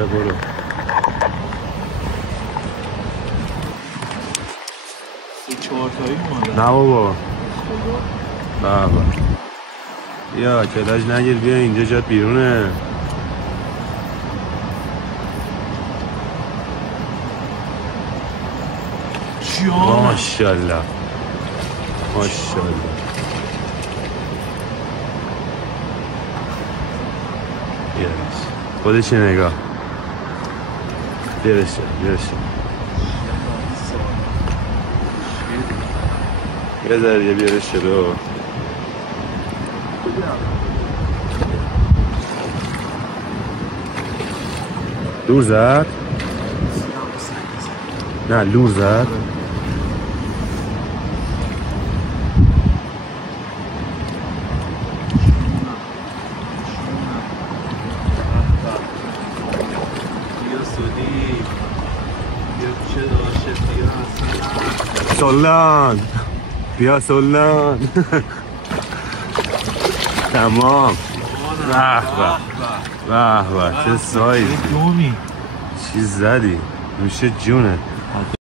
آره برو. چهارتایی اومدن. نه بابا. بابا. بیا کلاج نگیر، بیا اینجا جات بیرونه. ماشاءالله ماشاءالله. خودش نگاه. بیارش یه ذره یه بیارش جلو. لور زد؟ نه لور زد؟ سلطان بیا سلطان. تمام. به به چه سایزی چی زدی، میشه جونه.